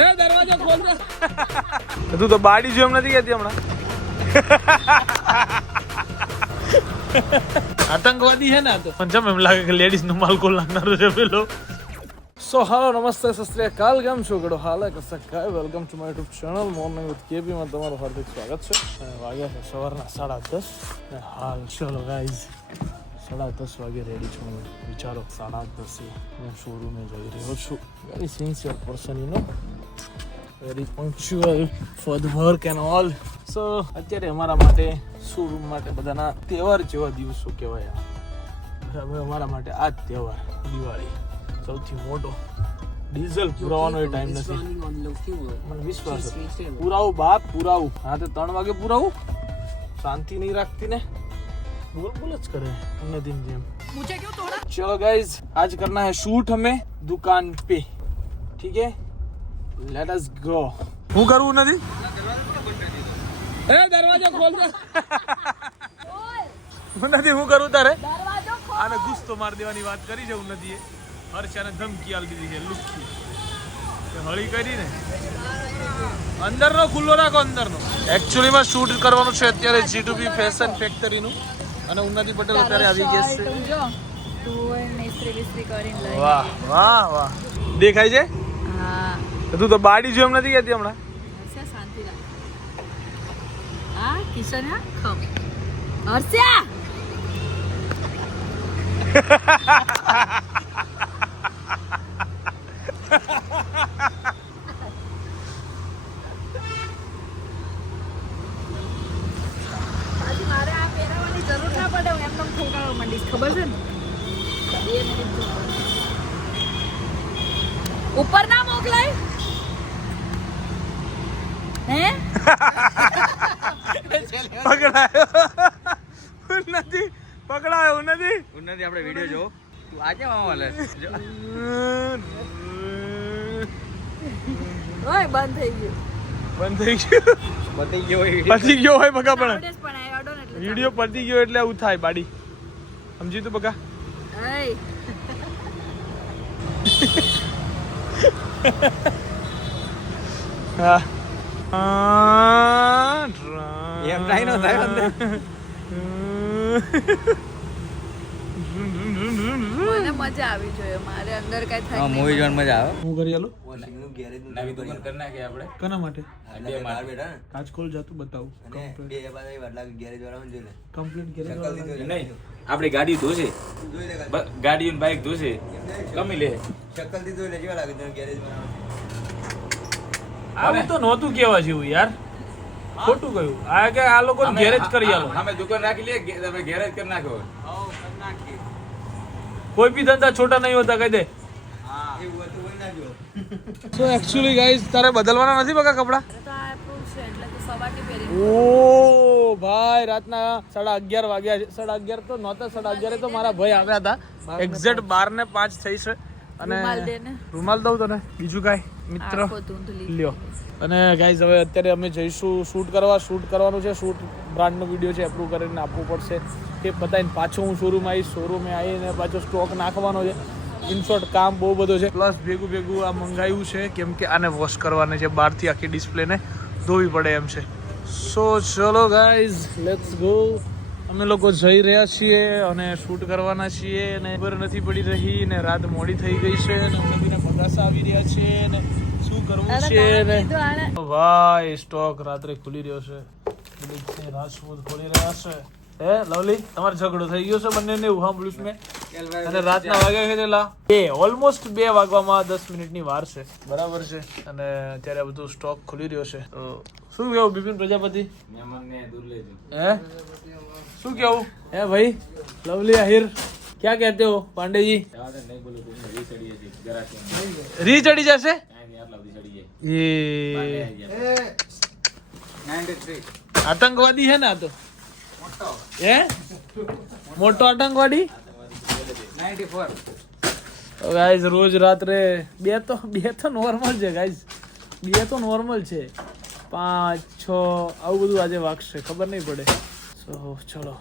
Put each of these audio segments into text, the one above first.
એ દરવાજો ખોલ દે તું તો બાડી જો એમ નથી કહેતી હમણાં. આતંકવાદી છે ને આ તો. પણ જમ એમ લાગે કે લેડીઝનું માલ કોલ નાખનારો છે પેલો. સો હાલો નમસ્તે સસ્ત્રીય કાલ કેમ છો? ગડો હાલ કસક કાય welcome to my YouTube channel morning with KP માં તમારું હાર્દિક સ્વાગત છે. અને વાગ્યા છે સવારના સાડા દસ. અને હાલ ચલો ગાઈઝ સાડા દસ વાગે રેડી છું. વિચારો સાડા દસે હું શોરૂમે જઈ રહ્યો છું. Very sincere person you know Very punctual for the work and all so અત્યારે અમારા માટે શોરૂમ માટે બધાના તહેવાર જેવા દિવસો કહેવાય આ. બરાબર અમારા માટે આ જ તહેવાર દિવાળી સૌથી મોટો ડીઝલ પુરાવાનો એ ટાઈમ નથી મને વિશ્વાસ હતો પુરાવું બાપ પુરાવું રાતે ત્રણ વાગે પુરાવું શાંતિ નહીં રાખતી ને બોલ બોલ જ કરે નદીન જેમ चलो गाइज आज करना है शूट हमें दुकान पे ठीक है લેટ અસ ગો હું કરું નથી? એ દરવાજો ખોલ દે. હું નથી હું કરું તારે? આને ગુસ્સો મારી દેવાની વાત કરી છે હું નથી હર્ષાને ધમકી આલી દીધી છે લુખી હળી કરી ને અંદરનો ખુલ્લો રાખો અંદરનો. એકચ્યુઅલીમાં શૂટ કરવાનું છે અત્યારે જી ટુ બી ફેશન ફેક્ટરીનું અને ઉન્નતિ પટેલ અત્યારે આવી ગયા છે. વાહ વાહ વાહ. દેખાય છે? હા. તું તો બાડી જો એમ નથી કહેતી હમણાં? શાંતિ રાખ. હા કિશન હા ખમ. ઉપર ના મારે આ પહેરાવાની જરૂર ના પડે હું એમને ઠોકાવા માંડીશ ખબર છે ને બે મિનિટ ઉપર ના મોકલાય હે? પકડાયો. નથી. પકડાયો નથી. ઉન્નતિ આપણે વીડિયો જો તું આજે મામા ઓય બંધ થઈ ગયું. બંધ થઈ ગયું. બધી ગયો હોય પતી ગયો હોય બકા પણ વીડિયો પતી ગયો એટલે આવું થાય બાડી. સમજી તું બકા? હા. એમ થાય ન થાય અંદર. મને મજા આવી જોઈએ મારે અંદર કઈ થાય. મૂવી જોવાની મજા આવે. હું કરી આલો? નવી દુકાન કરી નાખીએ આપણે. કના માટે? બે માટે. કાચ ખોલ જાતું બતાવું. કમ્પ્લીટ કમ્પ્લીટ ગેરેજ નહીં આપણી ગાડી ધોશે. ગાડી અને બાઇક ધોશે. કમી લે. આવું તો નહોતું કેવા જેવું યાર. ખોટું કહ્યું. આ કે આ લોકો ગેરેજ કરી આલો. અમે દુકાન રાખી લઈએ તમે ગેરેજ કરી નાખો. કોઈ બી ધંધા છોટા નહીં હોતા કહી દે. સો એક્ચ્યુઅલી ગાઈઝ તારે બદલવાના નથી બકા કપડા? તો આ approve છે એટલે તો સવારથી પહેરી ઓ ભાઈ રાતના સાડા અગિયાર વાગ્યા છે. સાડા અગિયાર તો નહોતા સાડા અગિયારે તો મારા ભાઈ આવ્યા હતા. એક્ઝેક્ટ બાર ને પાંચ થઈ છે. અને. રૂમાલ દઉં તને. બીજું કાંઈ? મિત્ર? લ્યો. અને ગાઈઝ હવે અત્યારે અમે જઈશું શૂટ કરવા. શૂટ કરવાનું છે. શૂટ બ્રાન્ડનો વીડિયો છે એપ્રૂવ કરીને આપવું પડશે. તે બતાવીને પાછો હું શોરૂમ આવીશ. શોરૂમે આવીને પાછો સ્ટોક નાખવાનો છે. ઇન શોર્ટ કામ બહુ બધો છે. પ્લસ ભેગું ભેગું આ મંગાવ્યું છે કેમ કે આને વોશ કરવાની છે. બહારથી આખી ડિસ્પ્લેને ધોવી પડે એમ છે. સો ચલો ગાઈઝ લેટ્સ ગો અમે લોકો જઈ રહ્યા છીએ અને શૂટ કરવાના છીએ અને ખબર નથી પડી રહી ને રાત મોડી થઈ ગઈ છે અને અમે બીને આવી રહ્યા છે ને શું કરવું છે ને? ભાઈ સ્ટોક રાત્રે ખુલી રહ્યો છે. રાજપૂત ખોલી રહ્યા છે. હે લવલી તમારો ઝઘડો થઈ ગયો છે મેં? અને રાતના વાગ્યા કેટલા બે ઓલમોસ્ટ બે વાગવામાં દસ મિનિટની વાર છે. બરાબર છે. અને અત્યારે આ બધું સ્ટોક ખુલી રહ્યો છે. શું કેવું બિપિન પ્રજાપતિ? હે? શું કેવું? હે ભાઈ લવલી આહિર? ક્યાં એમ. રી ચડી જશે કાંઈ નહીં, આટલા સુધી ચડી જાય એ બાંધે આવી જાય. આતંકવાદી તો મોટો ગાઈઝ રોજ રાત્રે બે તો બે તો નોર્મલ છે ગાઈઝ બે તો નોર્મલ છે. પાંચ છ આવું બધું આજે વાગશે ખબર નહીં પડે. સો ચલો.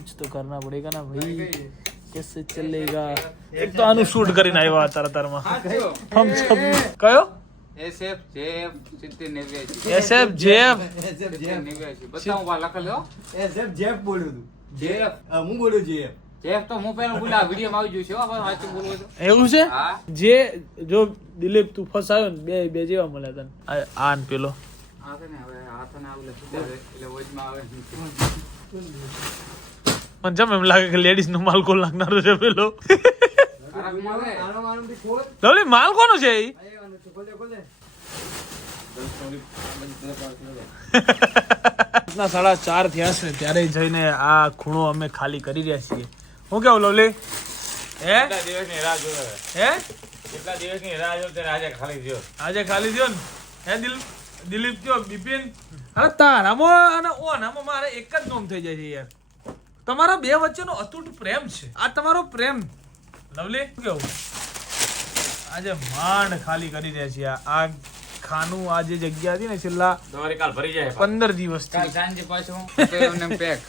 कुछ तो करना पड़ेगा ना भाई कैसे चलेगा एक तो આનું શૂટ કરીને આવ્યા હતા તારમાં હમ સબ કયો SF JF સિત્તેર નેવ્યાસી એસએફ જેએફ સિત્તેર નેવ્યાસી બતાવું બા લખેલો એસએફ જેફ બોલ્યું તું JF હા, હું બોલ્યું જેફ JF તો હું પહેલા બોલા વિડીયો આવી ગયું છે હો ભાઈ સાચું બોલવું તો એવું છે હા જે જો દિલીપ તું ફસાયો ને બે બે જેવા મળ્યા તને આ આ ને પેલો આ છે ને હવે હાથ ને આવું લખી દે એટલે વચમાં આવે મને જમ એમ લાગે કે લેડીઝ નો માલ કોલ નાખનારો છે પેલો? લવલી માલ કોનો છે એ સાડા ચાર થયા છે ત્યારે જઈને આ ખૂણો અમે ખાલી કરી રહ્યા છીએ. હું કેવું લવલી? હે? દિવસની રાહ જોયો હે? કેટલા દિવસની રાહ જોયો ત્યારે આજે ખાલી થયો? આજે ખાલી થયો ને? હે દિલ દિલીપ કયો બિપિન? અરે તારામાં અને ઓનામાં મારે એક જ નોમ થઈ જાય છે યાર. તમારા બે વચ્ચેનો અતૂટ પ્રેમ છે. આ તમારો પ્રેમ. લવલી કેવું? આજે માંડ ખાલી કરી રહ્યા છીએ આ- ખાનું આ જે જગ્યા હતી ને છેલ્લા તમારી કાલ ભરી જાય પંદર દિવસથી. કાલ સાંજે પાછું પેક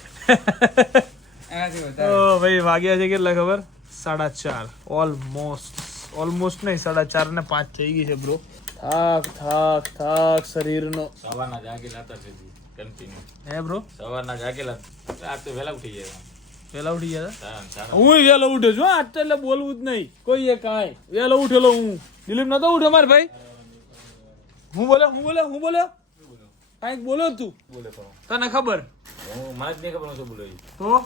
ઓ ભાઈ વાગ્યા છે કેટલા ખબર? સાડા ચાર. ઓલમોસ્ટ ઓલમોસ્ટ નહીં સાડા ચાર ને પાંચ થઈ ગઈ છે બ્રો થાક થાક થાક શરીરનો. સવારના જાગી લાતા તેથી કન્ટિન્યુ હે બ્રો સવારના જાગેલા આજ તો વહેલા ઉઠી જાય વેલા ઉઠી ગયા. હું વહેલો ઉઠ્યો છું આજ તો એટલે બોલવું જ નહીં. કોઈ એ કાંઈ વેલો ઉઠેલો હું. દિલીપ નતો ઉઠ્યો મારે ભાઈ? હું બોલે હું બોલે હું બોલ્યો? કાંઈક બોલો તું? બોલે તને ખબર? હું મને જ નહીં ખબર શું બોલું તો?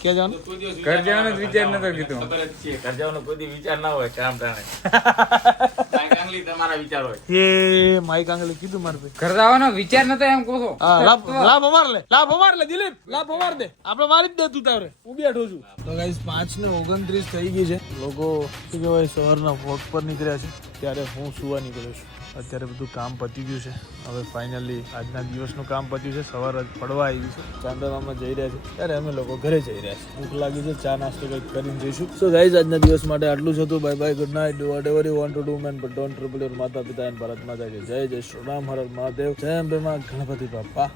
ક્યાં જવાનું? ઘર જવાનો વિચાર ના નતો હોય. કીધો. ખબર જ છે. ઘર જવાનો કોઈ દિવસ વિચાર ના હોય કામ ટાણે તમારા વિચાર એ માઈક આંગલે કીધું મારે ભાઈ. ઘર જવાનો વિચાર નતો એમ કહો છો. લાભ લાભ અમાર લે લાભ અમાર લે દિલીપ લાભ અમાર દે. આપણે મારી જ દે તું તારે. હું બેઠો છું. તો ગાઈસ પાંચ ને ઓગણત્રીસ થઈ ગઈ છે. લોકો શું કહેવાય સવારના વોક પર નીકળ્યા છે. ત્યારે હું સુવા નીકળ્યો છું. અત્યારે બધું કામ પતી ગયું છે. હવે ફાઇનલી આજના દિવસનું કામ પત્યું છે. સવાર પડવા આવી છે. ચાંદરામાં જઈ રહ્યા છે. ત્યારે અમે લોકો ઘરે જઈ રહ્યા છે ભૂખ લાગી છે. ચા નાસ્તો કંઈક કરીને જઈશું. સો ગાઈઝ આજના દિવસ માટે આટલું જ હતું. Bye bye good night whatever you want to do man but don't trouble your માતા પિતા એન ભારત માતા જય જય શ્રી રામ હર મહાદેવ જય અંબે માં ગણપતિ બાપા